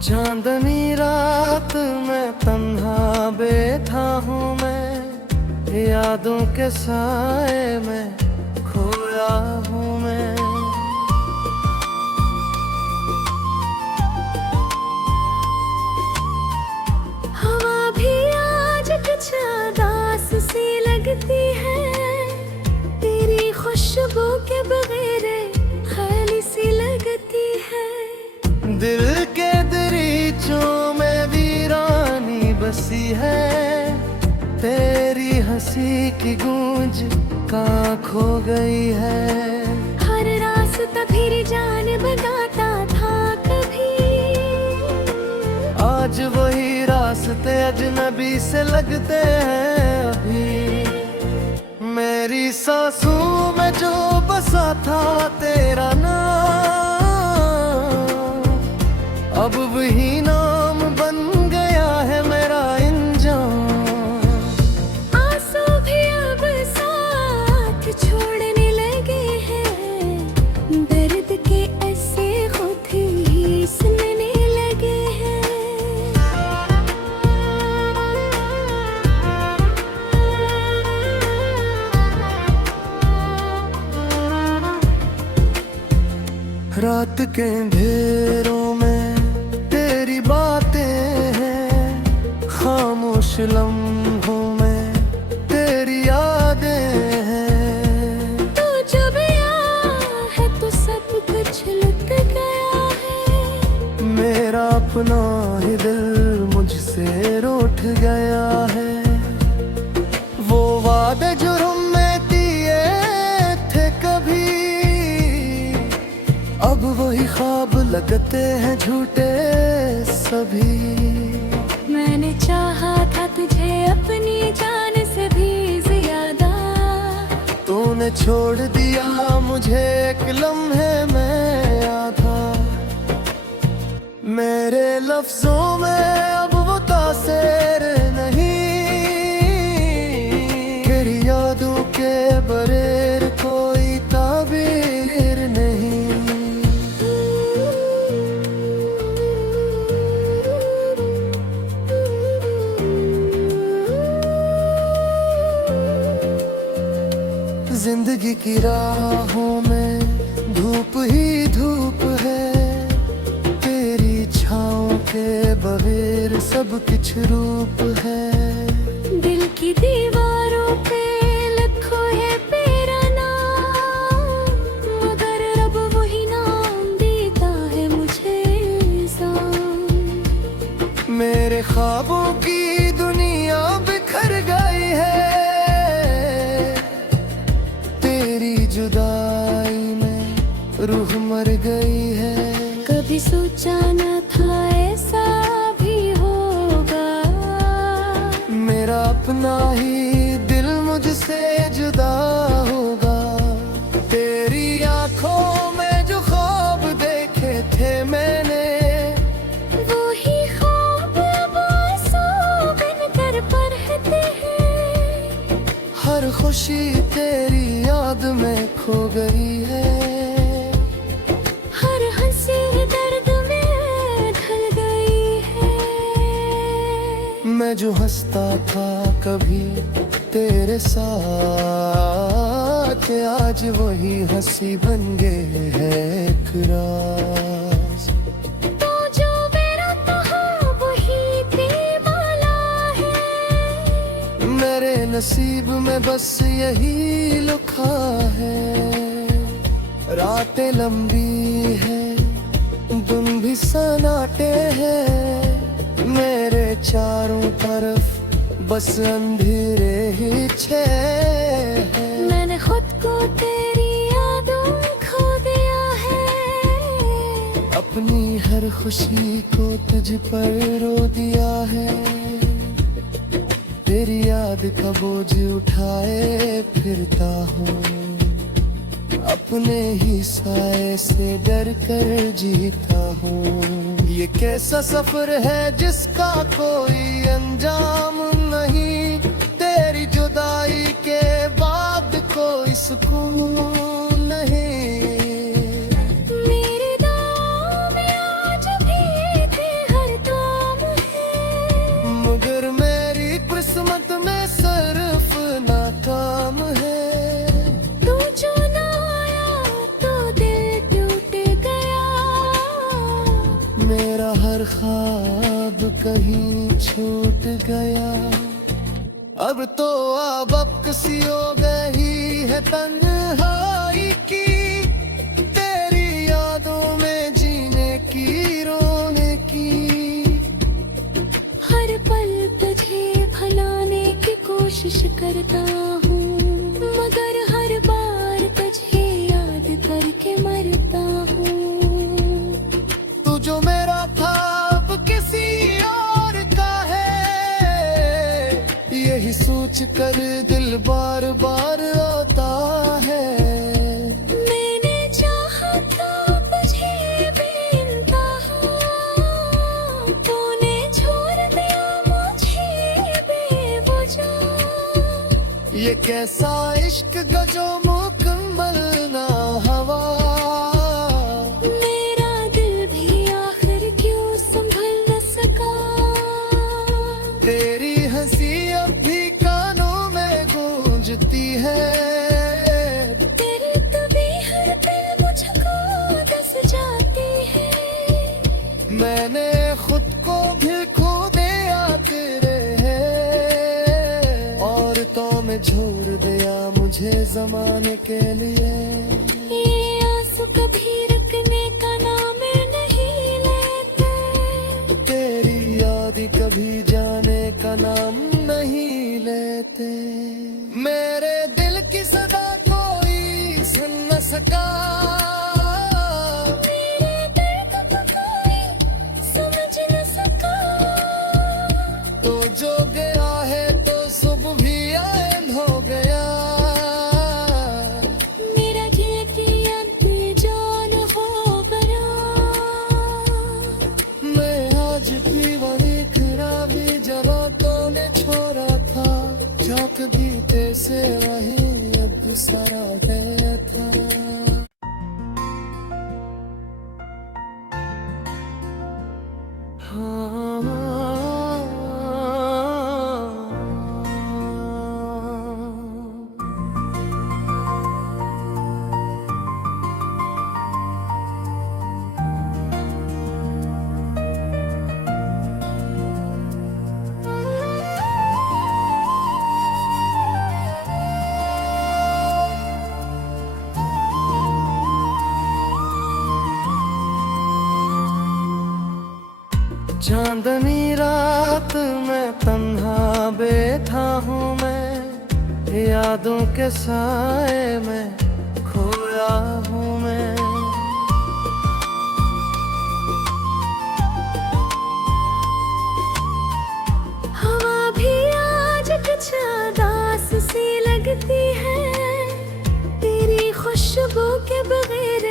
चांदनी रात में तन्हा बैठा हूँ मैं, यादों के साए में खोया हूँ मैं। हवा भी आज कुछ उदास सी लगती है, तेरी खुशबू के बगैर खाली सी लगती है। दिल के दरीचों में वीरानी बसी है, तेरी हंसी की गूंज कहाँ खो गई है। हर रास्ता फिर जान बताता था कभी, आज वही रास्ते अजनबी से लगते हैं अभी। मेरी सांसों में जो बसा था तेरा नाम, अब वही नाम बन गया है मेरा इंजाम। आंसू भी अब साथ छोड़ने लगे हैं, दर्द के ऐसे खुद ही सुनने लगे हैं। रात के अंधेरों में खामोश लम्हों में तेरी यादें हैं। तू जब यहाँ है तो सब कुछ लुट गया है, मेरा अपना ही दिल मुझसे रूठ गया है। वो वादे जो हमने किए थे कभी, अब वही ख्वाब लगते हैं झूठे सभी। मैंने चाहा था तुझे अपनी जान से भी ज्यादा, तूने छोड़ दिया मुझे एक लम्हे में आधा। मेरे लफ्जों में अब वो तासीर नहीं, तेरी यादों के बगैर कोई ताबीर नहीं। जिंदगी की राहों में धूप ही धूप है, तेरी छाँव के बगैर सब कुछ रूप है। दिल की दीवारों पे लिखो है तेरा नाम, मगर अब वही नाम देता है मुझे इल्जाम। मेरे ख्वाबों की दुनिया बिखर गई है, जुदाई में रूह मर गई है। कभी सोचा न था ऐसा भी होगा, मेरा अपना ही दिल मुझसे जुदा होगा। तेरी आंखों में जो ख्वाब देखे थे मैंने, वो ही ख्वाब अब आंसू बनकर बरसते हैं। हर खुशी तेरी याद में खो गई है, हर हंसी दर्द में ढल गई है। मैं जो हंसता था कभी तेरे साथ, आज वही हंसी बन गए है एक राज। तो जो मेरा कहा वही दीवाना है, मेरे नसीब में बस यही लिखा है। रातें लंबी है, दिन भी सन्नाटे हैं, मेरे चारों तरफ बस अंधेरे ही छे। मैंने खुद को तेरी यादों में खो दिया है, अपनी हर खुशी को तुझ पर रो दिया है। तेरी याद का बोझ उठाए फिरता हूँ, अपने ही साए से डर कर जीता हूँ। ये कैसा सफर है जिसका कोई अंजाम नहीं, तेरी जुदाई के बाद कोई सुकून नहीं। मेरे दाम में आज भी हर काम है, मगर मेरी किस्मत में सिर्फ नाकाम है। तू जो ना आया तो दिल टूट गया, मेरा हर ख्वाब कहीं छूट गया। अब तो अब सी हो गई है तन्हाई की, तेरी यादों में जीने की रोने की। हर पल तुझे भुलाने की कोशिश करता हूँ, मगर हर बार तुझे याद करके मरता हूँ। तू जो मेरा था अब किसी और का है, यही सोच कर दिल बार बार रोता है। मैंने चाहा था तुझे बेइंतहा, तूने छोड़ दिया मुझे बेवजह। ये कैसा इश्क जो मुकम्मल ना हवा, मेरा दिल भी आखिर क्यों संभल न सका। तेरी हंसी अब भी कानों में गूंजती है, तेरी तबीयत पे मुझको दस जाती है। मैंने खुद को भी खो दिया तेरे है, और तो मैं छोड़ दिया मुझे जमाने के लिए। ये आंसू कभी रुकने का नाम नहीं लेते, तेरी याद कभी जाने का नाम नहीं लेते। मेरे दिल की सदा कोई सुन न सका, मेरे दर्द को कोई समझ न सका। तो जो गया है तो सुबह भी आयल हो गया। मेरा जीती अंत जान हो गया, मैं आज भी वही खराबी जगह तो ने छोड़ा था, झांक दीते से वही अब सारा गया था। चांदनी रात में तन्हा बैठा हूँ मैं, यादों के साए में खोया हूँ मैं। हवा भी आज कुछ उदास सी लगती है, तेरी खुशबू के बगैर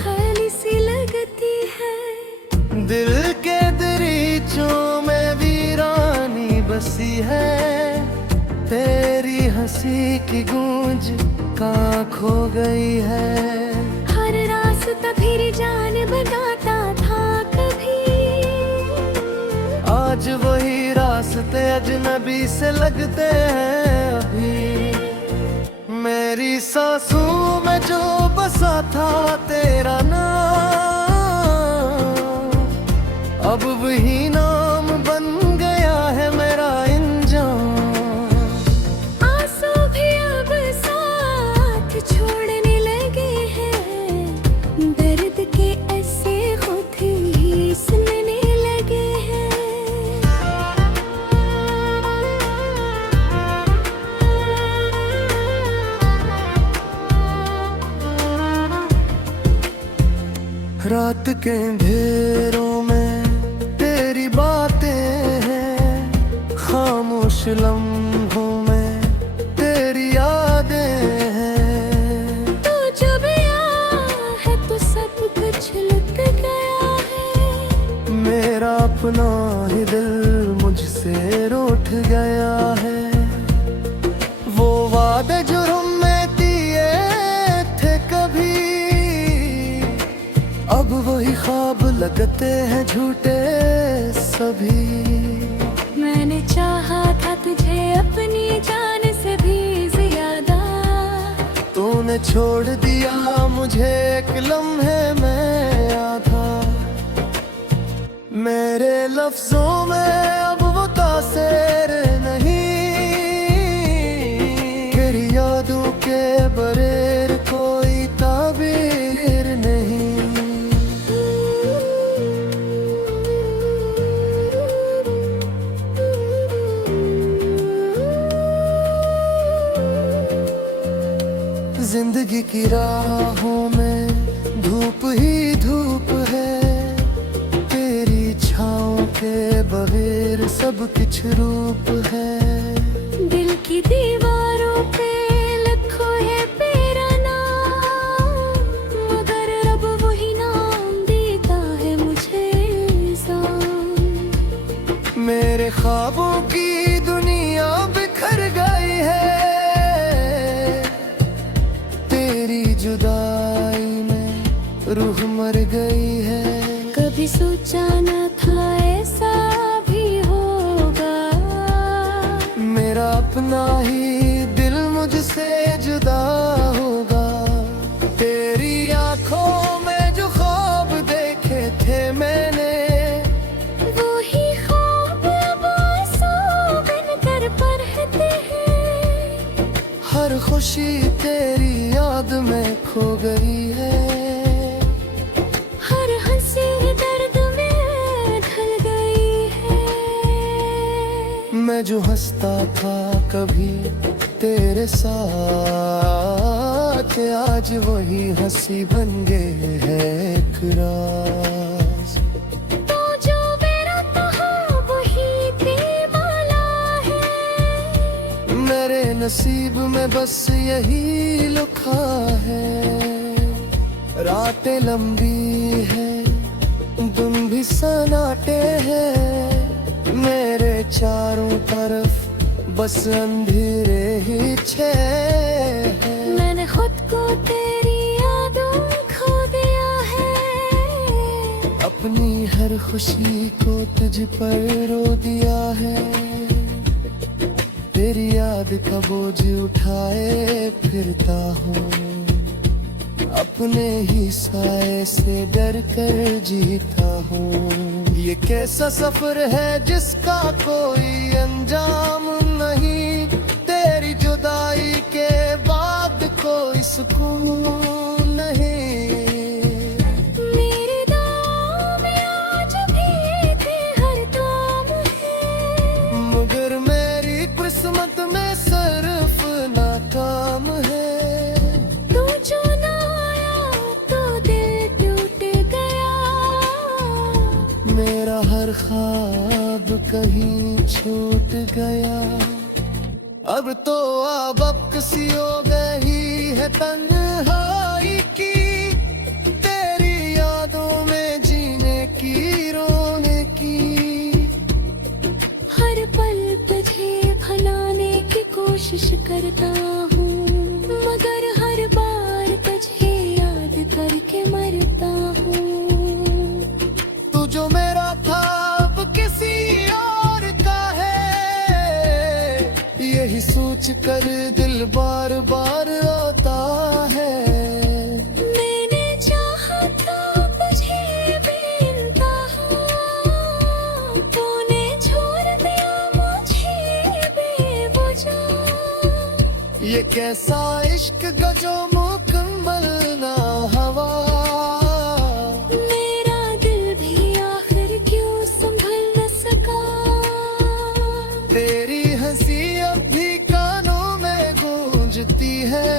खाली सी लगती है। दिल के दरीचों में वीरानी बसी है, तेरी हंसी की गूंज कहाँ खो गई है। हर रास्ता फिर जान बनाता था कभी, आज वही रास्ते अजनबी से लगते हैं अभी। मेरी सांसों में जो बसा था तेरा नाम, अब वही नाम बन गया है मेरा इंजाम। आंसू भी अब साथ छोड़ने लगे हैं, दर्द के ऐसे खुद ही सुनने लगे हैं। रात के अंधेरों में तेरी बातें हैं, खामोश लम्हों में तेरी यादें हैं। तू जब आया है तो सब कुछ लुट गया है। मेरा अपना ही दिल मुझसे रूठ गया है। वो वादे जो में दिए थे कभी, अब वही ख्वाब लगते हैं झूठे सभी। मैंने चाहा था तुझे अपनी जान से भी ज्यादा, तूने छोड़ दिया मुझे एक लम्हे में आधा। मेरे लफ्जों में अब वो तासीर नहीं, तेरी यादों के बरेर कोई ताबीर नहीं। जिंदगी की राहों में धूप ही धूप है, तेरी छाँव के बगैर सब कुछ रूप है। दिल की दीवारों पे लिखो है तेरा नाम, मगर अब वही नाम देता है मुझे इल्जाम। मेरे ख्वाबों की दुनिया बिखर गई है, तेरी जुदाई में रूह मर गई है। कभी सोचा न था ऐसा भी होगा, मेरा अपना ही दिल मुझसे जुदा होगा। तेरी आंखों में जो ख्वाब देखे थे मैंने, वो ही ख्वाब अब आंसू बनकर बरसते हैं। हर खुशी तेरी याद में खो गई है, हर हंसी दर्द में ढल गई है। मैं जो हंसता था कभी तेरे साथ, आज वही हंसी बन गए है एक राज। तो जो मेरा कहा वही दीवाना है, मेरे नसीब में बस यही लिखा है। रातें लंबी है, दिन भी सन्नाटे हैं, मेरे चारों तरफ बस अंधेरे ही छे। मैंने खुद को तेरी यादों में खो दिया है। अपनी हर खुशी को तुझ पर रो दिया है। तेरी याद का बोझ उठाए फिरता हूँ, अपने ही साए से डर कर जीता हूँ। ये कैसा सफर है जिसका कोई अंजाम नहीं, तेरी जुदाई के बाद कोई सुकून नहीं। मेरे दाम में आज भी थे हर दाम है, मगर मेरी किस्मत में सिर्फ नाकाम है। तू जो ना आया तो दिल टूट गया, मेरा हर ख्वाब कहीं छूट गया। अब तो अब सी हो गई है तन्हाई की, तेरी यादों में जीने की रोने की। हर पल तुझे भुलाने की कोशिश करता हूँ, मगर हर बार तुझे याद करके मरता हूँ। तू जो मेरा था अब किसी और का है, यही सोच कर दिल बार बार रोता है। मैंने चाहा था तुझे बेइंतहा, तूने छोड़ दिया मुझे बेवजह। ये कैसा इश्क जो मुकम्मल ना हवा, मेरा दिल भी आखिर क्यों संभल न सका। तेरी हंसी अब भी कानों में गूंजती है,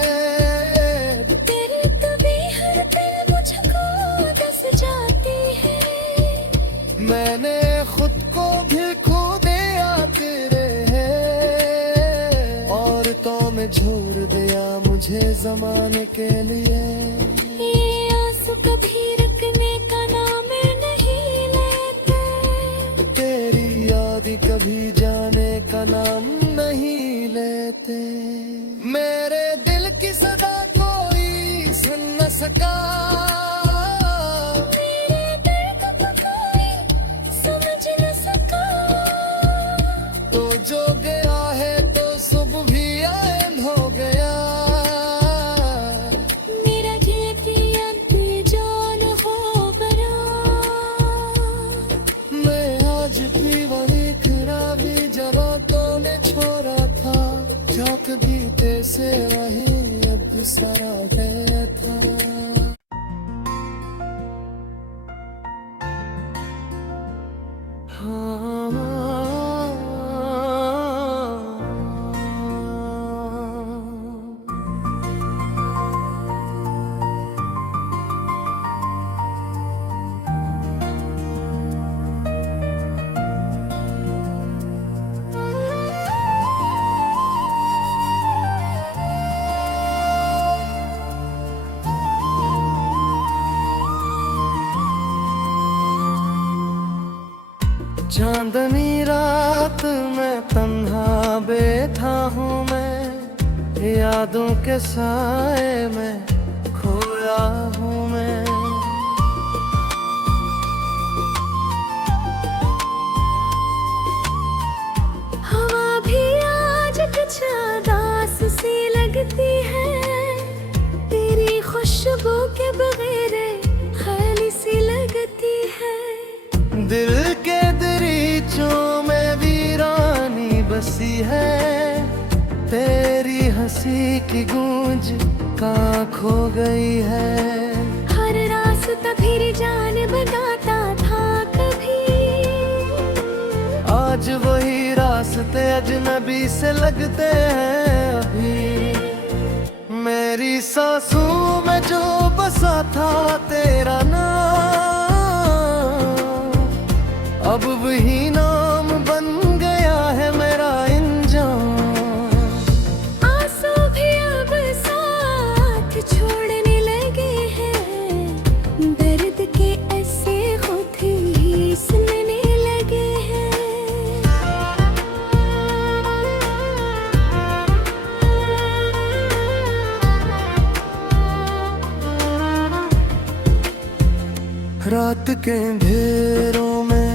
तेरे तभी हर दिल मुझको दस मैंने खुद को भी खो दिया तेरे है, और तो मैं छोड़ दिया मुझे जमाने के लिए। ये आंसू कभी रुकने का नाम नहीं लेते, तेरी याद कभी जाने का नाम नहीं लेते। मेरे दिल की सदा कोई सुन न सका, मेरे दर्द को कोई समझ न सका। तो जो गया है तो सुबह भी आयल हो गया। मेरा जीती अंती जान हो गया। मैं आज भी वही खराबी जगह तो ने छोड़ा था, झांक बीते से वही अब सारा गया था। चांदनी रात में तन्हा बैठा हूँ मैं, यादों के साए में खोया हूँ मैं। हवा भी आज कुछ उदास सी लगती है, तेरी खुशबू के बगैर खाली सी लगती है। दिल के दरीचों में वीरानी बसी है, तेरी हंसी की गूंज कहाँ खो गई है। हर रास्ता फिर जान बताता था कभी, आज वही रास्ते अजनबी से लगते हैं अभी। मेरी सांसों में जो बसा था तेरा नाम, अब वही नाम बन गया है मेरा इंजाम। आंसू भी अब साथ छोड़ने लगे हैं, दर्द के ऐसे खुद ही सुनने लगे हैं। रात के अंधेरों में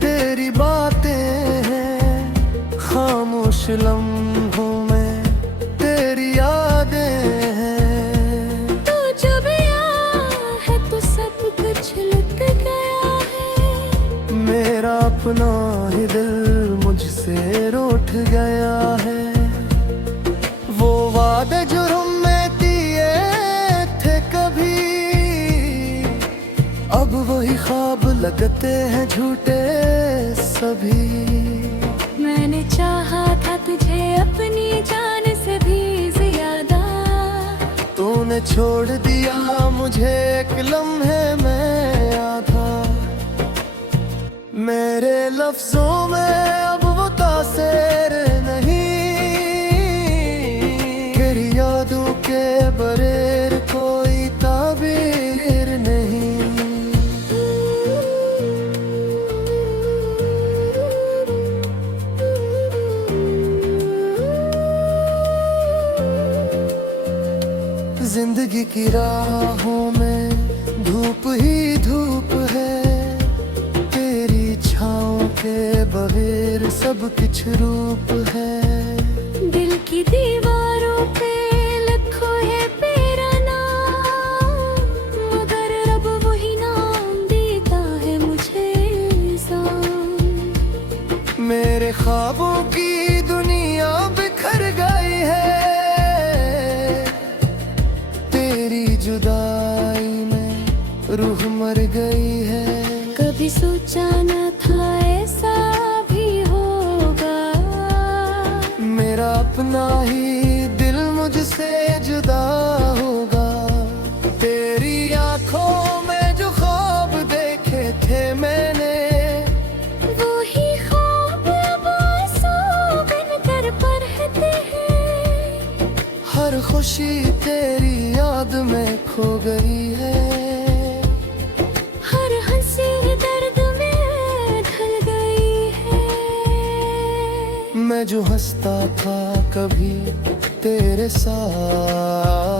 तेरी बातें हैं, खामोश लम्हों में तेरी यादें हैं। तू जब आया है तो सब कुछ लुट गया है, मेरा अपना ही दिल मुझसे रूठ गया है। वो वादे जो में दिए थे कभी, अब वही ख्वाब लगते हैं झूठे सभी। मैंने चाहा था तुझे अपनी जान से भी ज्यादा, तूने छोड़ दिया मुझे एक लम्हे में आधा। मेरे लफ्जों में अब वो तासीर नहीं, तेरी यादों के बगैर कोई ताबीर नहीं। जिंदगी की राहों में धूप ही धूप है, तेरी छाँव के बगैर सब कुछ रूप है। दिल की दीवारों पे लिखो है तेरा नाम, मगर अब वही नाम देता है मुझे इल्जाम। मेरे ख्वाबों की दुनिया बिखर गई है, तेरी जुदाई में रूह मर गई है। कभी सोचा न था ऐसा भी होगा, मेरा अपना ही दिल मुझसे जुदा होगा। तेरी आंखों में जो ख्वाब देखे थे मैंने, खुशी तेरी याद में खो गई है। हर हंसी दर्द में ढल गई है। मैं जो हंसता था कभी तेरे साथ,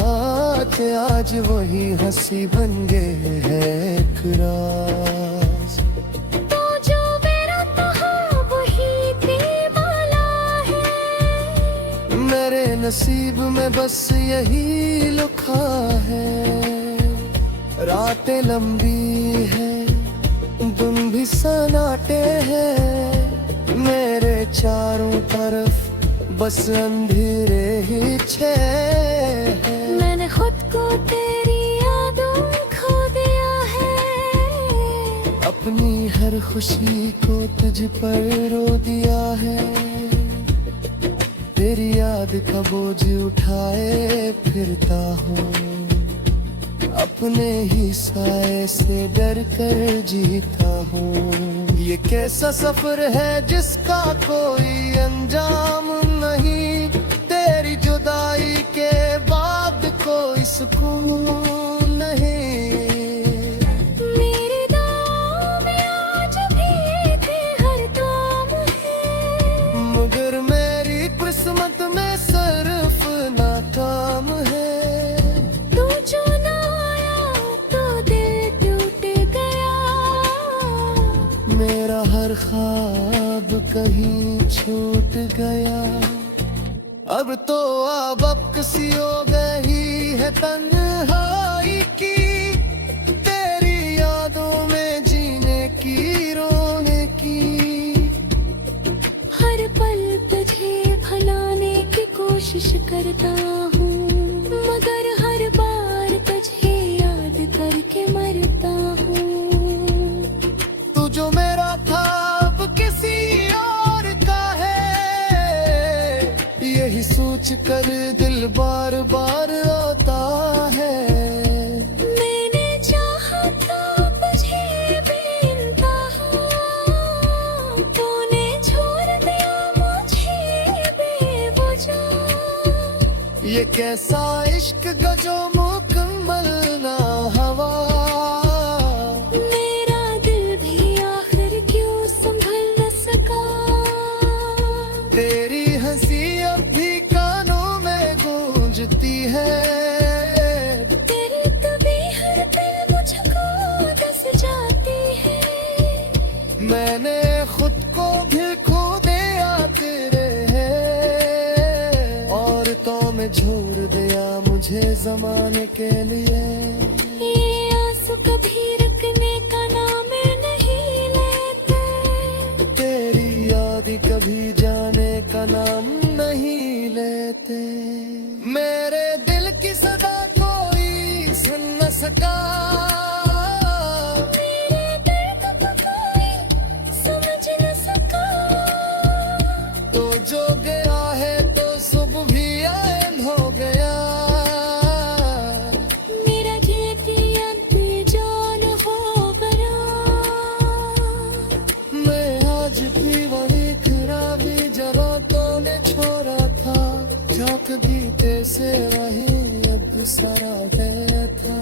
आज वही हंसी बन गए है एक राज। तो जो मेरा था वही दीवाना है। मेरे नसीब में बस यही लिखा है। रातें लंबी है, दिन भी सन्नाटे हैं। मेरे चारों तरफ बस अंधेरे ही छे। मैंने खुद को तेरी यादों में खो दिया है। अपनी हर खुशी को तुझ पर रो दिया है। तेरी याद का बोझ उठाए फिरता हूँ, अपने ही साए से डर कर जीता हूँ। ये कैसा सफर है जिसका कोई अंजाम नहीं। तेरी जुदाई के बाद कोई सुकून नहीं। मेरे दाम में आज भी थे हर काम है। मगर मेरी किस्मत में सिर्फ नाकाम है। तू जो ना आया तो दिल टूट गया। मेरा हर ख्वाब कहीं छूट गया। अब तो वापसी हो गई है तन्हाई की। तेरी यादों में जीने की, रोने की। हर पल तुझे भुलाने की कोशिश करता हूँ, मगर हर बार तुझे याद करके मरता हूँ। तू जो मेरा था अब किसी और का है। यही सोच कर दिल बार बार रोता है। मैंने चाहा था तुझे बेइंतहा, तूने छोड़ दिया मुझे बेवजह। ये कैसा इश्क जो मुकम्मल ना हवा। मेरा दिल भी आखिर क्यों संभल न सका। तेरी हंसी अब भी कानों में गूंजती है। तेरी तभी हर पल मुझको दस जाती है। मैंने खुद को भी खो दिया तेरे है। और तो मैं छोड़ दिया मुझे जमाने के लिए। ये आंसू कभी रुकने का नाम नहीं लेते। तेरी याद कभी जाने का नाम नहीं लेते। मेरे दिल की सदा कोई सुन न सका। मेरे दर्द को कोई समझ न सका। तो जो गया है तो सुबह भी आयल हो गया। मेरा जीती अंत जान हो गया। मैं आज भी वही खराबी जगह तूने छोड़ा था। झांक दीते से वही अब सारा गया था।